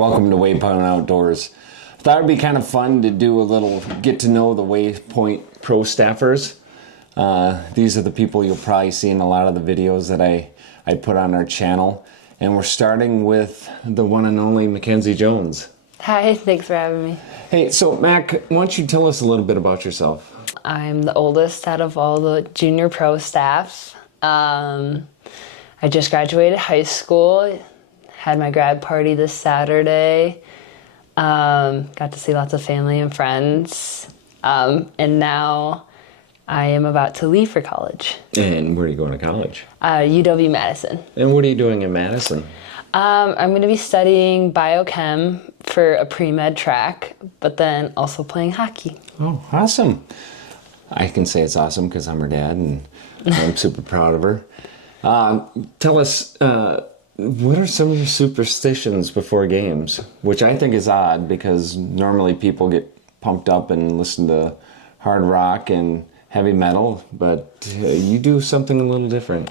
welcome to Waypoint Outdoors. Thought it'd be kind of fun to do a little get to know the Waypoint Prostaffers. These are the people you'll probably see in a lot of the videos that I put on our channel. And we're starting with the one and only Mackenzie Jones. Hi, thanks for having me. Hey, so Mac, why don't you tell us a little bit about yourself? I'm the oldest out of all the junior pro staff. I just graduated high school, had my grad party this Saturday, got to see lots of family and friends, and now I am about to leave for college. And where are you going to college? UW-Madison. And what are you doing in Madison? I'm going to be studying biochem for a pre-med track, but then also playing hockey. Oh, awesome. I can say it's awesome because I'm her dad and I'm super proud of her. Tell us, what are some of your superstitions before games? Which I think is odd because normally people get pumped up and listen to hard rock and heavy metal, but you do something a little different.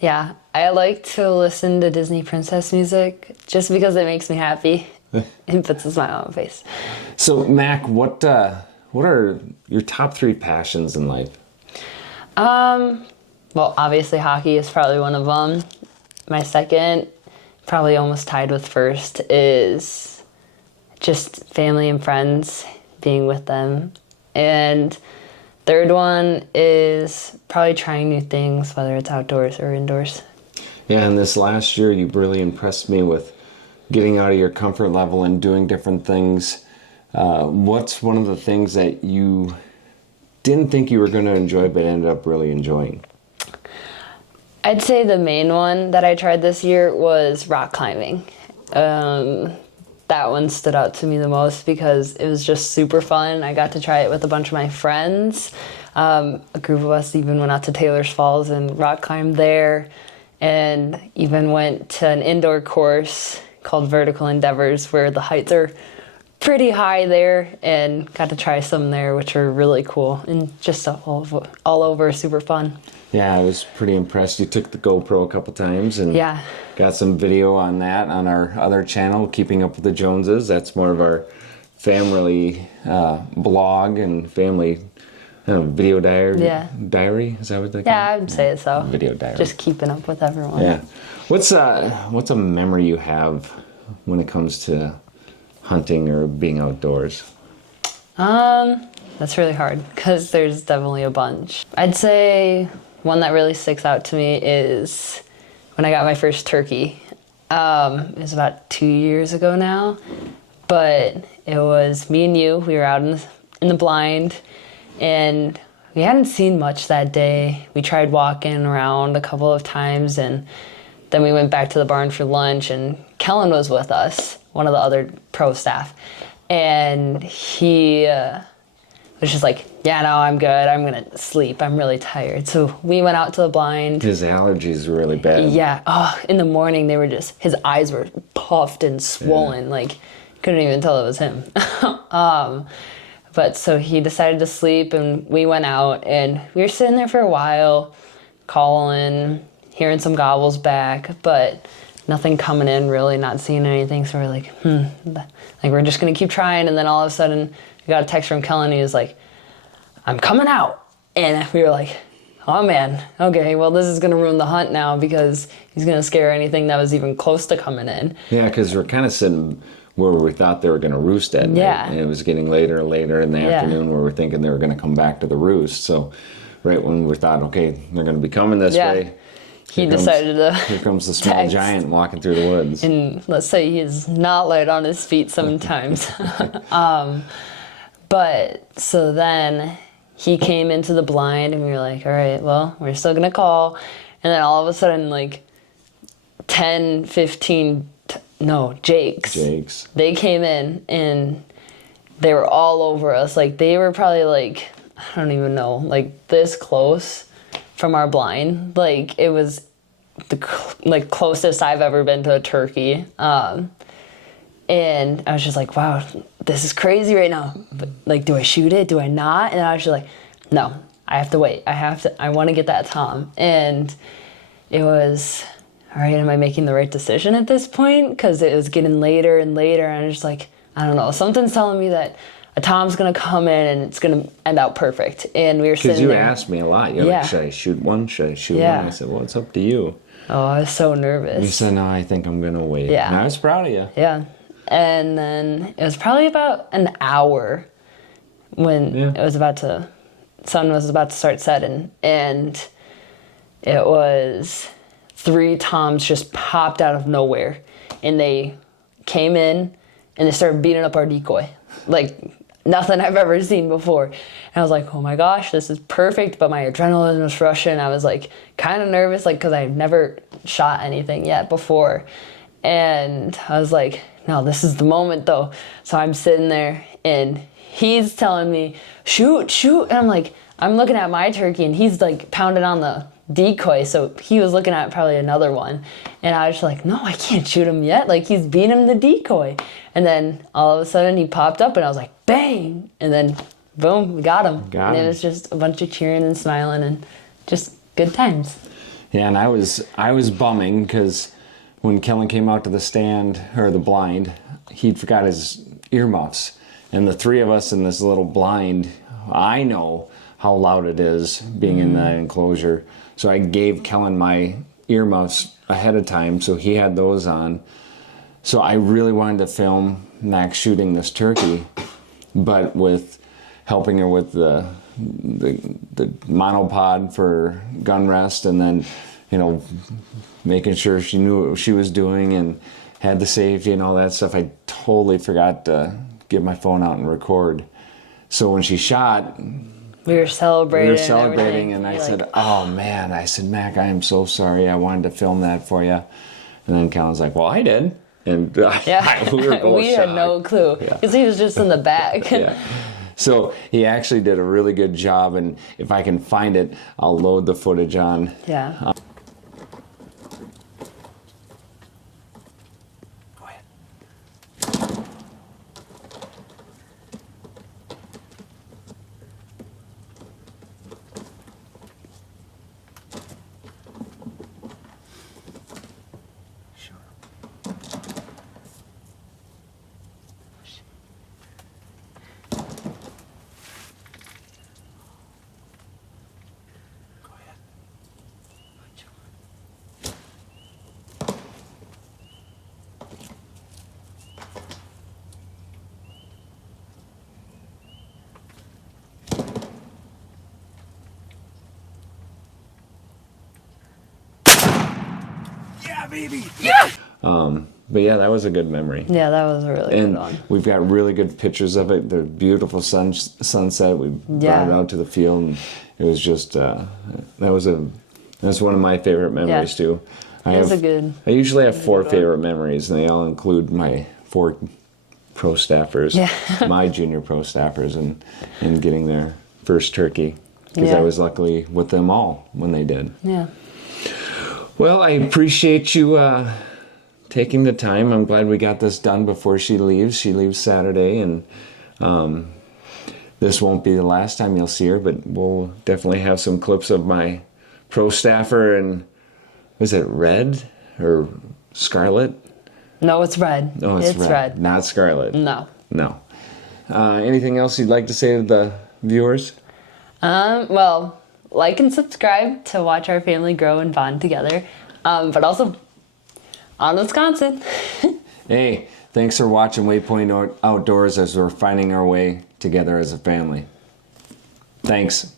Yeah, I like to listen to Disney princess music just because it makes me happy and puts a smile on my face. So, Mac, what are your top 3 passions in life? Well, obviously hockey is probably one of them. My second, probably almost tied with first, is just family and friends, being with them. And third one is probably trying new things, whether it's outdoors or indoors. Yeah, and this last year you really impressed me with getting out of your comfort level and doing different things. What's one of the things that you didn't think you were going to enjoy but ended up really enjoying? I'd say the main one that I tried this year was rock climbing. That one stood out to me the most because it was just super fun. I got to try it with a bunch of my friends. A group of us even went out to Taylor's Falls and rock climbed there, and even went to an indoor course called Vertical Endeavors where the heights are pretty high there, and got to try some there, which are really cool and just all over super fun. Yeah, I was pretty impressed. You took the GoPro a couple times and yeah, got some video on that on our other channel, Keeping Up with the Joneses. That's more of our family blog and family video diary. Yeah. Diary? Is that what they call it? Yeah, I would say so. Video diary. Just keeping up with everyone. Yeah. What's a memory you have when it comes to hunting or being outdoors? That's really hard because there's definitely a bunch. I'd say one that really sticks out to me is when I got my first turkey. It was about 2 years ago now, but it was me and you. We were out in the blind, and we hadn't seen much that day. We tried walking around a couple of times, and then we went back to the barn for lunch, and Kellen was with us, one of the other pro staff, and he was just like, yeah, no, I'm good. I'm going to sleep. I'm really tired. So we went out to the blind. His allergies were really bad. Yeah. Oh, in the morning, they were just, his eyes were puffed and swollen. Yeah. Like, couldn't even tell it was him. But so he decided to sleep, and we went out, and we were sitting there for a while, calling, hearing some gobbles back, but nothing coming in, really not seeing anything. So we're like, like we're just going to keep trying. And then all of a sudden, we got a text from Kellen. He was like, I'm coming out. And we were like, oh man, okay, well this is going to ruin the hunt now because he's going to scare anything that was even close to coming in. Yeah, because we're kind of sitting where we thought they were going to roost at night. Yeah. And it was getting later and later in the afternoon where we're thinking they were going to come back to the roost. So right when we thought, okay, they're going to be coming this way. He decided to Here comes the small giant walking through the woods. And let's say he is not light on his feet sometimes. But so then he came into the blind, and we were like, all right, well, we're still going to call. And then all of a sudden, like 10, 15, Jakes. They came in, and they were all over us. Like they were probably like, I don't even know, like this close from our blind. Like it was the closest I've ever been to a turkey. And I was just like, wow, this is crazy right now. But like, do I shoot it? Do I not? And I was just like, no, I have to wait. I want to get that tom. And it was all right, am I making the right decision at this point? Because it was getting later and later, and I'm just like, I don't know. Something's telling me that a tom's going to come in and it's going to end out perfect. And we were sitting there. Because you asked me a lot. You're like, should I shoot one? Should I shoot one? I said, well, it's up to you. Oh, I was so nervous. You said, no, I think I'm going to wait. Yeah. And I was proud of you. Yeah. And then it was probably about an hour when it was sun was about to start setting. And it was 3 toms just popped out of nowhere. And they came in and they started beating up our decoy. Like nothing I've ever seen before. And I was like, oh my gosh, this is perfect. But my adrenaline was rushing. I was like kind of nervous, like, because I've never shot anything yet before. And I was like, no, this is the moment though. So I'm sitting there and he's telling me, shoot, shoot. And I'm like, I'm looking at my turkey and he's like pounding on the decoy. So he was looking at probably another one. And I was just like, no, I can't shoot him yet. Like he's beating him the decoy. And then all of a sudden he popped up and I was like, bang. And then boom, we got him. And it was just a bunch of cheering and smiling and just good times. Yeah, and I was bumming because when Kellen came out to the stand, or the blind, he'd forgot his earmuffs. And the 3 of us in this little blind, I know how loud it is being in that enclosure. So I gave Kellen my earmuffs ahead of time, so he had those on. So I really wanted to film Max shooting this turkey, but with helping her with the monopod for gun rest, and then, you know, making sure she knew what she was doing and had the safety and all that stuff. I totally forgot to get my phone out and record. So when she shot, we were celebrating. And I said, oh man, I said, Mac, I am so sorry. I wanted to film that for you. And then Kellen's like, well, I did. And we were both we had no clue because he was just in the back. So he actually did a really good job, and if I can find it, I'll load the footage on. Yeah. Go ahead. Sure. Baby. Yeah. But yeah, that was a good memory. Yeah, that was a really good one. We've got really good pictures of it. The beautiful sunset. We brought it out to the field, and it was just that's one of my favorite memories too. I usually have 4 favorite memories, and they all include my 4 pro staffers, my junior pro staffers, and getting their first turkey, because I was luckily with them all when they did. Yeah. Well, I appreciate you taking the time. I'm glad we got this done before she leaves. She leaves Saturday, and this won't be the last time you'll see her, but we'll definitely have some clips of my pro staffer. And was it red or scarlet? No, it's red. No, it's red. Not scarlet. No. Anything else you'd like to say to the viewers? Well, like and subscribe to watch our family grow and bond together. But also, on Wisconsin. Hey, thanks for watching Waypoint Outdoors as we're finding our way together as a family. Thanks.